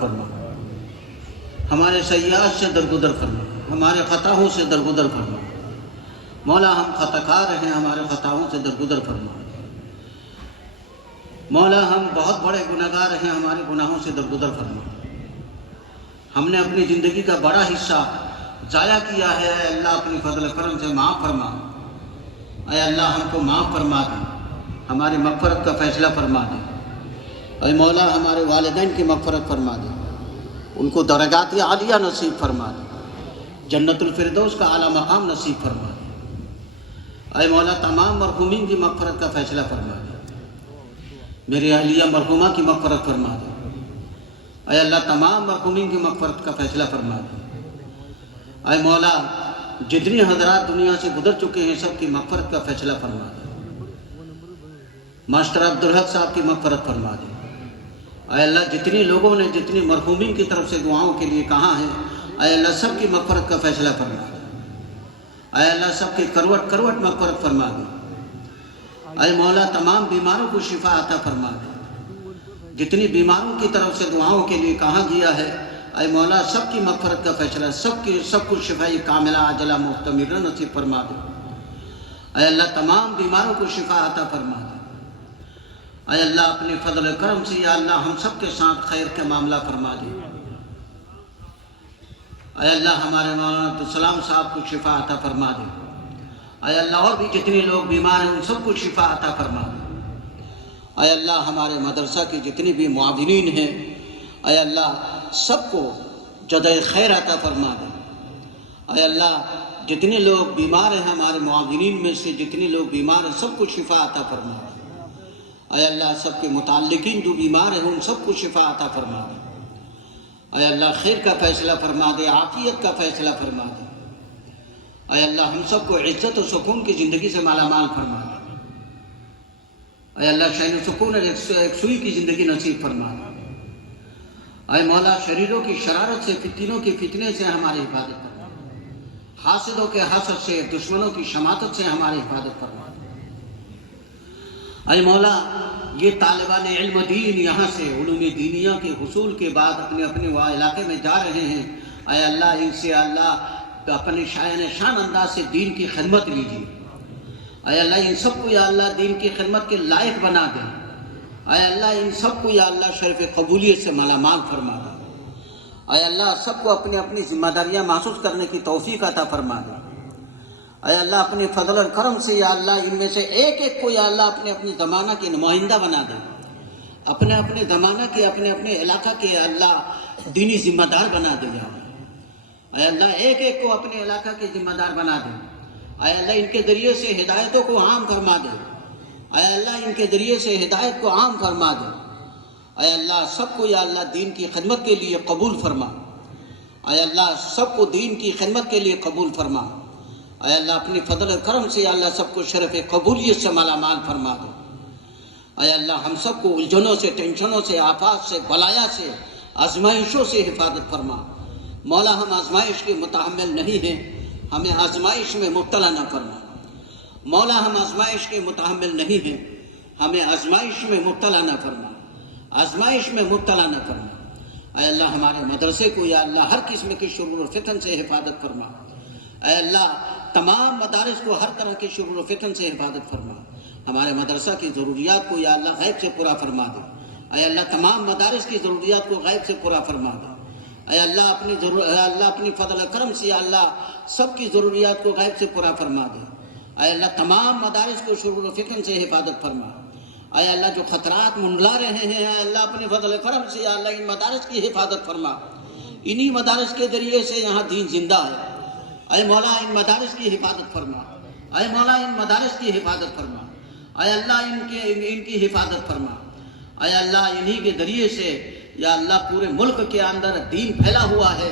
فرما، ہمارے سیئات سے درگزر فرما، ہمارے خطاؤں سے درگزر فرما۔ مولا ہم خطا کار ہیں، ہمارے خطاؤں سے درگزر فرما۔ مولا ہم بہت بڑے گناہگار ہیں، ہمارے گناہوں سے درگزر فرما۔ ہم نے اپنی زندگی کا بڑا حصہ ضائع کیا ہے، اے اللہ اپنی فضل و کرم سے معاف فرما۔ اے اللہ ہم کو معاف فرما دے، ہماری مغفرت کا فیصلہ فرما دے۔ اے مولا ہمارے والدین کی مغفرت فرما دے، ان کو درجات عالیہ نصیب فرما دے، جنت الفردوس کا اعلیٰ مقام نصیب فرما دے۔ اے مولا تمام مرحومین کی مغفرت کا فیصلہ فرما دے، میری اہلیہ مرحومہ کی مغفرت فرما دے۔ اے اللہ تمام مرحومین کی مغفرت کا فیصلہ فرما دے۔ اے مولا جتنی حضرات دنیا سے گزر چکے ہیں سب کی مغفرت کا فیصلہ فرما دے۔ ماسٹر عبدالحق صاحب کی مغفرت فرما دے۔ اے اللہ جتنی لوگوں نے جتنی مرحومین کی طرف سے دعاؤں کے لیے کہا ہے، اے اللہ سب کی مغفرت کا فیصلہ فرما دے۔ اے اللہ سب کی کروٹ کروٹ مغفرت فرما دے۔ اے مولا تمام بیماروں کو شفا عطا فرما دے۔ جتنی بیماروں کی طرف سے دعاؤں کے لیے کہا گیا ہے، اے مولا سب کی مغفرت کا فیصلہ، سب کو شفائی کاملہ عاجلہ مستمرہ نصیب فرما دے۔ اے اللہ تمام بیماروں کو شفا عطا فرما دے۔ اے اللہ اپنے فضل و کرم سے یا اللہ ہم سب کے ساتھ خیر کے معاملہ فرما دے۔ اے اللہ ہمارے مولانا عبدالسلام صاحب کو شفا عطا فرما دے۔ اے اللہ اور بھی جتنے لوگ بیمار ہیں ان سب کو شفا عطا فرما دے۔ اے اللہ ہمارے مدرسہ کے جتنے بھی معاونین ہیں، اے اللہ سب کو جزائے خیر عطا فرما دے۔ اے اللہ جتنے لوگ بیمار ہیں ہمارے معاونین میں سے جتنے لوگ بیمار ہیں سب کو شفا عطا فرما دے۔ اے اللہ سب کے متعلقین جو بیمار ہیں ان سب کو شفا عطا فرما دے۔ اے اللہ خیر کا فیصلہ فرما دے، عافیت کا فیصلہ فرما دے۔ اے اللہ ہم سب کو عزت و سکون کی زندگی سے مالا مال فرما دے۔ اے اللہ شین و سکون اور یکسوئی کی زندگی نصیب فرما دے۔ اے مولا شریروں کی شرارت سے، فتنوں کے فتنے سے ہماری حفاظت فرما دے، حاسدوں کے حسد سے، دشمنوں کی شماتت سے ہماری حفاظت فرما دے۔ اے مولا یہ طالبان علم دین یہاں سے علوم دینیہ کے حصول کے بعد اپنے اپنے علاقے میں جا رہے ہیں، اے اللہ ان سے اللہ اپنے شان انداز سے دین کی خدمت لیجیے۔ اے اللہ ان سب کو یا اللہ دین کی خدمت کے لائق بنا دے۔ اے اللہ ان سب کو یا اللہ شرف قبولیت سے مالا مال فرما دے۔ اے اللہ سب کو اپنی اپنی ذمہ داریاں محسوس کرنے کی توفیق عطا فرما دے۔ اے اللہ اپنے فضل و کرم سے یا اللہ ان میں سے ایک ایک کو یا اللہ اپنے اپنے زمانہ کے نمائندہ بنا دے، اپنے اپنے زمانہ کے اپنے اپنے علاقہ کے اللہ دینی ذمہ دار بنا دے۔ اے اللہ ایک ایک کو اپنے علاقہ کے ذمہ دار بنا دے۔ اے اللہ ان کے ذریعے سے ہدایتوں کو عام فرما دے۔ اے اللہ ان کے ذریعے سے ہدایت کو عام فرما دے۔ اے اللہ سب کو یا اللہ دین کی خدمت کے لیے قبول فرما۔ اے اللہ سب کو دین کی خدمت کے لیے قبول فرما۔ اے اللہ اپنی فضل و کرم سے یا اللہ سب کو شرف قبولیت سے مالا مال فرما دے۔ اے اللہ ہم سب کو الجھنوں سے، ٹینشنوں سے، آفات سے، بلایا سے، آزمائشوں سے حفاظت فرما۔ مولا ہم آزمائش کے متحمل نہیں ہیں، ہمیں آزمائش میں مبتلا نہ فرما۔ مولا ہم آزمائش کے متحمل نہیں ہیں، ہمیں آزمائش میں مبتلا نہ فرما، آزمائش میں مبتلا نہ فرما۔ اے اللہ ہمارے مدرسے کو یا اللہ ہر قسم کے شرور و فتن سے حفاظت فرما۔ اے اللہ تمام مدارس کو ہر طرح کے شرور و فتن سے حفاظت فرما۔ ہمارے مدرسہ کی ضروریات کو یا اللہ غیب سے پورا فرما دے۔ اے اللہ تمام مدارس کی ضروریات کو غیب سے پورا فرما دے۔ اے اللہ اپنی فضل و کرم سے یا اللہ سب کی ضروریات کو غیب سے پورا فرما دے۔ اے اللہ تمام مدارس کو شرور و فتن سے حفاظت فرما۔ اے اللہ جو خطرات منڈلا رہے ہیں اے اللہ اپنے فضل و کرم سے یا اللہ ان مدارس کی حفاظت فرما۔ انہی مدارس کے ذریعے سے یہاں دین زندہ ہے۔ اے مولا ان مدارس کی حفاظت فرما۔ اے مولا ان مدارس کی حفاظت فرما۔ اے اللہ ان کی حفاظت فرما۔ اے اللہ انہی کے ذریعے سے یا اللہ پورے ملک کے اندر دین پھیلا ہوا ہے۔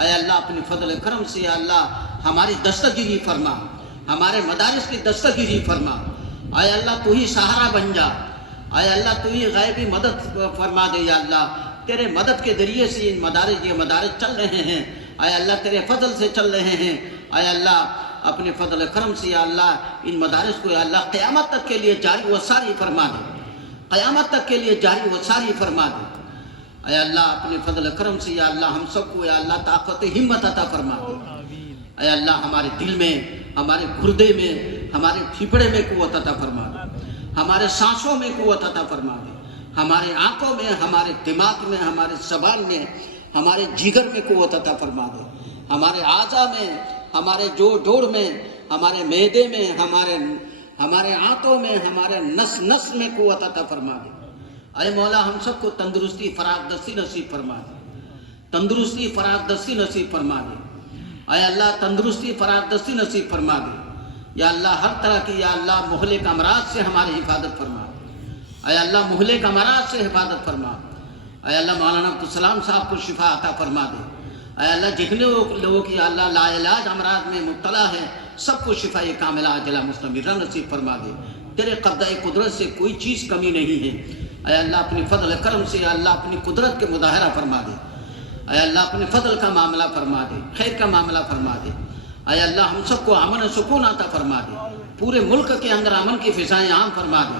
اے اللہ اپنی فضل کرم سے یا اللہ ہماری دستگیری فرما، ہمارے مدارس کی دستگیری فرما۔ اے اللہ تو ہی سہارا بن جا۔ اے اللہ تو ہی غیبی مدد فرما دے یا اللہ تیرے مدد کے ذریعے سے یہ مدارس چل رہے ہیں۔ اے اللہ تیرے فضل سے چل رہے ہیں۔ اے اللہ اپنے فضل کرم سے یا اللہ ان مدارس کو یا اللہ قیامت تک کے لیے جاری و ساری فرما دے، قیامت تک کے لیے جاری و ساری فرما دے۔ اے اللہ اپنے فضل کرم سے یا اللہ ہم سب کو یا اللہ طاقت ہمت عطا فرما دے۔ اے اللہ ہمارے دل میں، ہمارے گردے میں، ہمارے پھیپڑے میں قوت عطا فرما دے، ہمارے سانسوں میں قوت عطا فرما دے، ہمارے آنکھوں میں، ہمارے دماغ میں، ہمارے زبان میں، ہمارے جگر میں قوت عطا فرما دے، ہمارے اعضاء میں، ہمارے جوڑ میں، ہمارے معدے میں، ہمارے آنتوں میں، ہمارے نس نس میں قوت عطا فرما دے۔ اے مولا ہم سب کو تندرستی فراغ دستی نصیب فرما دے، تندرستی فراغ دستی نصیب فرما دے۔ اے اللہ تندرستی فراغ دستی نصیب فرما دے یا اللہ ہر طرح کی یا اللہ مہلک امراض سے ہماری حفاظت فرما دے۔ اے اللہ مہلک امراض سے حفاظت فرما دے۔ اے اللہ مولانا عبدالسلام صاحب کو شفا عطا فرما دے۔ اے اللہ جتنے لوگوں کی اللہ لا علاج امراض میں مبتلا ہے سب کو شفا کاملہ عاجلہ مستمرہ نصیب فرما دے۔ تیرے قبضہ قدرت سے کوئی چیز کمی نہیں ہے۔ اے اللہ اپنی فضل کرم سے یا اللہ اپنی قدرت کے مظاہرہ فرما دے۔ اے اللہ اپنے فضل کا معاملہ فرما دے، خیر کا معاملہ فرما دے۔ اے اللہ ہم سب کو امن و سکون عطا فرما دے، پورے ملک کے اندر امن کی فضائیں عام فرما دے۔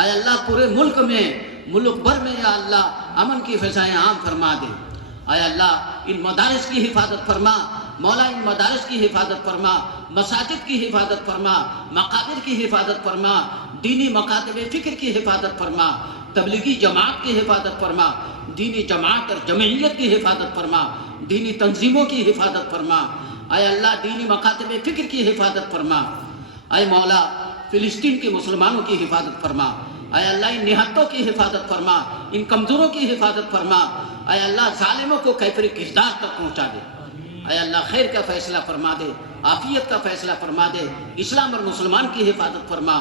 اے اللہ پورے ملک بھر میں یا اللہ امن کی فضائیں عام فرما دے۔ اے اللہ ان مدارس کی حفاظت فرما مولا، ان مدارس کی حفاظت فرما، مساجد کی حفاظت فرما، مقابر کی حفاظت فرما، دینی مکاتب فکر کی حفاظت فرما، تبلیغی جماعت کی حفاظت فرما، دینی جماعت اور جمعیت کی حفاظت فرما، دینی تنظیموں کی حفاظت فرما۔ اے اللہ دینی مکاتب فکر کی حفاظت فرما۔ اے مولا فلسطین کے مسلمانوں کی حفاظت فرما۔ اے اللہ ان نہتوں کی حفاظت فرما، ان کمزوروں کی حفاظت فرما۔ اے اللہ ظالموں کو کیفر کردار تک پہنچا دے۔ اے اللہ خیر کا فیصلہ فرما دے، عافیت کا فیصلہ فرما دے، اسلام اور مسلمان کی حفاظت فرما۔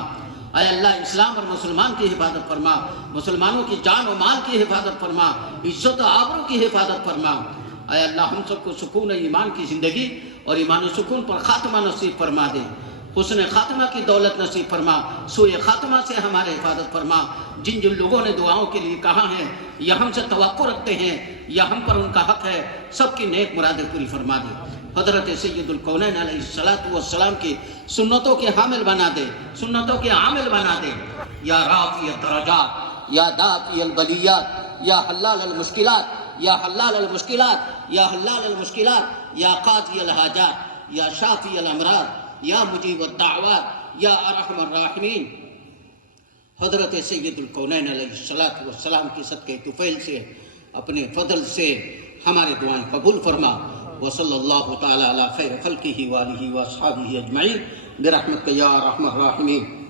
اے اللہ اسلام اور مسلمان کی حفاظت فرما، مسلمانوں کی جان و مال کی حفاظت فرما، عزت و آبرو کی حفاظت فرما۔ اے اللہ ہم سب کو سکون ایمان کی زندگی اور ایمان و سکون پر خاتمہ نصیب فرما دے، حسن خاتمہ کی دولت نصیب فرما، سوئے خاتمہ سے ہمارے حفاظت فرما۔ جن لوگوں نے دعاؤں کے لیے کہا ہے یا ہم سے توقع رکھتے ہیں یا ہم پر ان کا حق ہے، سب کی نیک مرادیں پوری فرما دے۔ حضرت سید الکونین علیہ السلام کی سنتوں کے حامل بنا دے، سنتوں کے عامل بنا دے۔ یا رافع الدرجات، یا دافع البلیات، یا حلال المشکلات، یا حلال المشکلات، یا حلال المشکلات، یا قاضی الحاجات، یا شافی الامراض، یا مجیب الدعوات، یا ارحم الراحمین۔ حضرت سید الکونین علیہ السلام کی صدقہ طفیل سے، اپنے فضل سے ہمارے دعائیں قبول فرما۔ وصلی اللہ تعالی علی خیر خلقہ وآلہ واصحابہ اجمعین برحمتک یا ارحم الراحمین۔